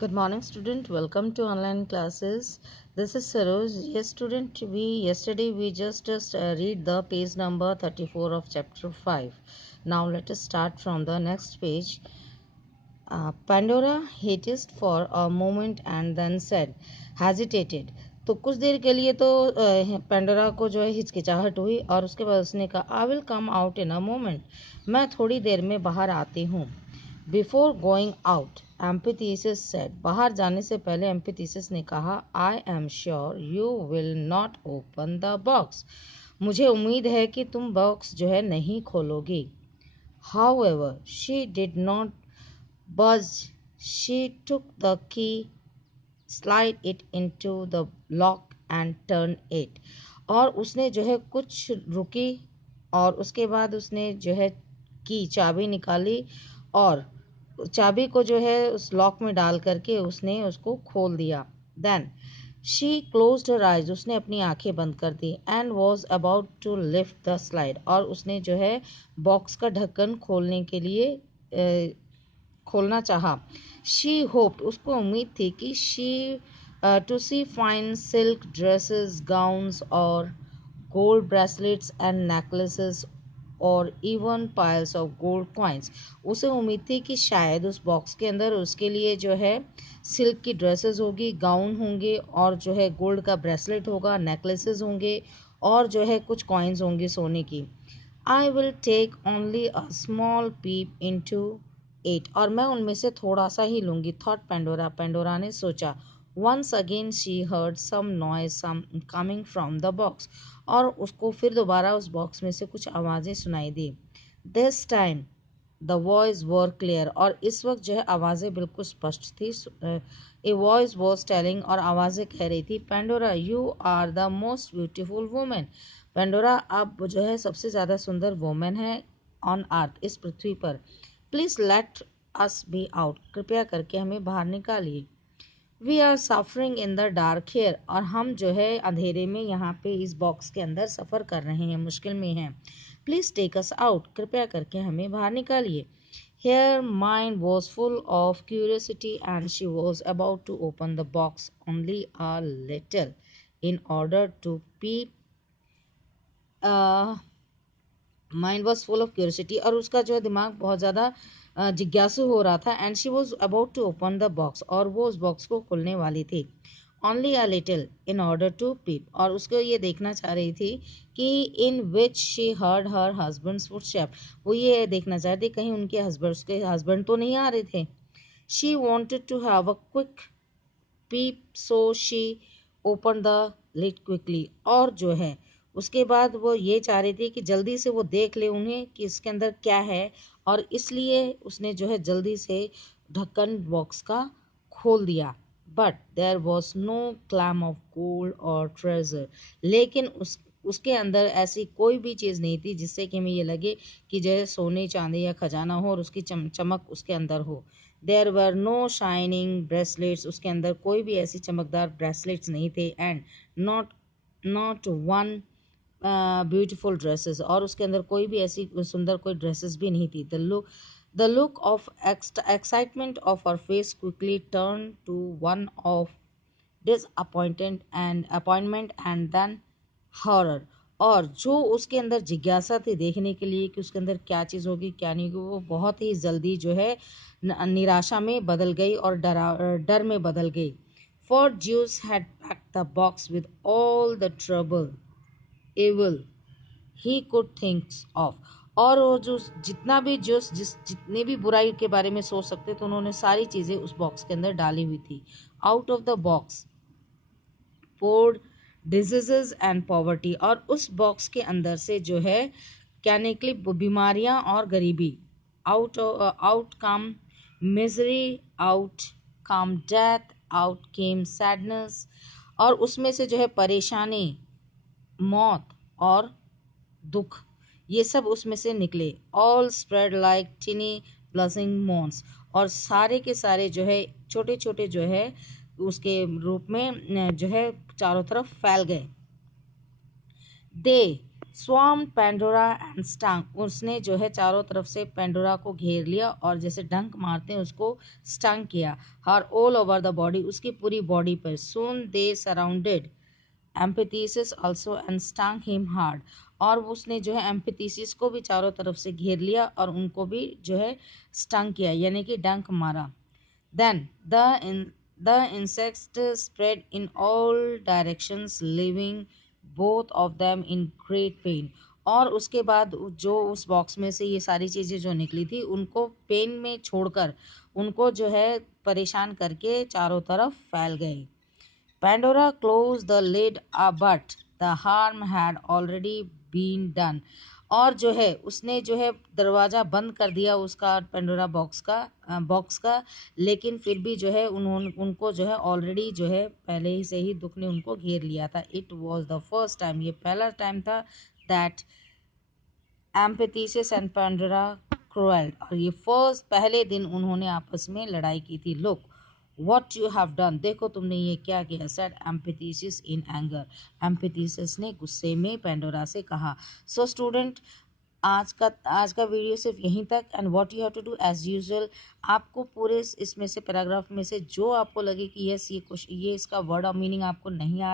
Good morning, student. Welcome to online classes. This is Saroj. Yes, student. Yesterday we just read the page number 34 of chapter 5. Now let us start from the next page. Pandora hesitated for a moment and then said, hesitated. तो कुछ देर के लिए तो Pandora को जो है हिचकिचाहट हुई और उसके बाद उसने कहा I will come out in a moment, मैं थोड़ी देर में बाहर आती हूँ. बिफोर गोइंग आउट एम्पीथीसिस सेड, बाहर जाने से पहले एम्पीथीसिस ने कहा I am sure you will not open the box, मुझे उम्मीद है कि तुम बॉक्स जो है नहीं खोलोगी. However, she did not budge. She took the key, slide it into the lock and turn it. और उसने जो है कुछ रुकी और उसके बाद उसने जो है की चाबी निकाली और चाबी को जो है उस लॉक में डाल करके उसने उसको खोल दिया. Then she closed her eyes, उसने अपनी आंखें बंद कर दी. And was about to lift the slide, और उसने जो है बॉक्स का ढक्कन खोलने के लिए खोलना चाहा. शी होप्ड, उसको उम्मीद थी कि to see fine silk dresses, gowns और गोल्ड ब्रेसलेट्स एंड नेकलेसेस और even piles of gold coins. उसे उम्मीद थी कि शायद उस बॉक्स के अंदर उसके लिए जो है सिल्क की ड्रेसेस होगी, गाउन होंगे और जो है गोल्ड का ब्रेसलेट होगा, नेकलेसेस होंगे और जो है कुछ कॉइन्स होंगे सोने की. I will take only a small peep into it, और मैं उनमें से थोड़ा सा ही लूंगी. थॉट पेंडोरा, पेंडोरा ने सोचा. Once again she heard some noise coming from the box, और उसको फिर दोबारा उस बॉक्स में से कुछ आवाज़ें सुनाई दी. This time the voice were clear, और इस वक्त जो है आवाज़ें बिल्कुल स्पष्ट थी. ए वॉइस वॉज टेलिंग, और आवाज़ें कह रही थी Pandora you are the most beautiful women, Pandora आप जो है सबसे ज़्यादा सुंदर वुमेन है ऑन अर्थ, इस पृथ्वी पर. Please let us be out, कृपया करके हमें बाहर निकालिए. We are suffering in the dark here, और हम जो है अंधेरे में यहाँ पे इस बॉक्स के अंदर सफ़र कर रहे हैं, मुश्किल में हैं. प्लीज़ टेक अस आउट, कृपया करके हमें बाहर निकालिए. Her mind was full of curiosity and she was about to open the box only a little in order to peep. Mind was full of curiosity, और उसका जो है दिमाग बहुत ज़्यादा जिज्ञासु हो रहा था. And she was about to open the box, और वो उस बॉक्स को खोलने वाली थी. Only a little in order to peep, और उसको ये देखना चाह रही थी कि in which she heard her husband's footstep, वो ये देखना चाह रही थी कहीं उसके हस्बैंड तो नहीं आ रहे थे. She wanted to have a quick peep so she open the lid quickly, और जो है उसके बाद वो ये चाह रही थी कि जल्दी से वो देख ले उन्हें कि इसके अंदर क्या है, और इसलिए उसने जो है जल्दी से ढक्कन बॉक्स का खोल दिया. But there was no gleam of gold और ट्रेजर, लेकिन उसके अंदर ऐसी कोई भी चीज़ नहीं थी जिससे कि हमें ये लगे कि जो है सोने चांदी या खजाना हो और उसकी चमक उसके अंदर हो. There were no shining bracelets, उसके अंदर कोई भी ऐसी चमकदार ब्रेसलेट्स नहीं थे. And not not one beautiful dresses, और उसके अंदर कोई भी ऐसी सुंदर कोई ड्रेसेस भी नहीं थी. The look of excitement of her face quickly turn to one of appointment and then horror, और जो उसके अंदर जिज्ञासा थी देखने के लिए कि उसके अंदर क्या चीज़ होगी क्या नहीं होगी, वो बहुत ही जल्दी जो है निराशा में बदल गई और डर में बदल गई. For juice had packed the box with all the trouble evil he could think of, और वो जो जितने भी बुराई के बारे में सोच सकते थे उन्होंने सारी चीज़ें उस बॉक्स के अंदर डाली हुई थी. Out of the box poured diseases and poverty, और उस बॉक्स के अंदर से जो है क्या निकली, बीमारियां और गरीबी. आउट कम मिजरी, आउट कम डेथ, आउट केम सैडनेस, और उसमें से जो है परेशानी, मौत और दुख, ये सब उसमें से निकले. All spread like tiny buzzing moths, और सारे के सारे जो है छोटे छोटे जो है उसके रूप में जो है चारों तरफ फैल गए. दे स्वाम पेंडोरा एंड स्टंक, उसने जो है चारों तरफ से पेंडोरा को घेर लिया और जैसे डंक मारते हैं उसको स्टंक किया। Her all over the body, उसकी पूरी बॉडी पर। Soon they surrounded Epimetheus also and stung him hard, और उसने जो है एम्पिथीसिस को भी चारों तरफ से घेर लिया और उनको भी जो है स्टंक किया, यानी कि डंक मारा। Then the insects spread in all directions, leaving both of them in great pain. और उसके बाद जो उस बॉक्स में से ये सारी चीज़ें जो निकली थी उनको पेन में छोड़कर उनको जो है परेशान करके चारों तरफ फैल गए। Pandora closed the lid, but the harm had already been done. और जो है उसने जो है दरवाज़ा बंद कर दिया उसका पेंडोरा बॉक्स का, लेकिन फिर भी जो है उनको जो है ऑलरेडी जो है पहले ही से ही दुख ने उनको घेर लिया था। It was the first time, ये पहला टाइम था दैट एम्पेथीसिस एंड पेंडोरा क्रूएल, और ये पहले दिन उन्होंने आपस में लड़ाई की थी। Look what you have done, देखो तुमने ये क्या किया। सेड एम्पेथीसिस इन एंगर, एम्पेथीसिस ने गुस्से में पेंडोरा से कहा। सो स्टूडेंट, आज का वीडियो सिर्फ यहीं तक। And what you have to do as usual, आपको पूरे इसमें से पैराग्राफ में से जो आपको लगे कि यस ये इसका वर्ड और मीनिंग आपको नहीं आ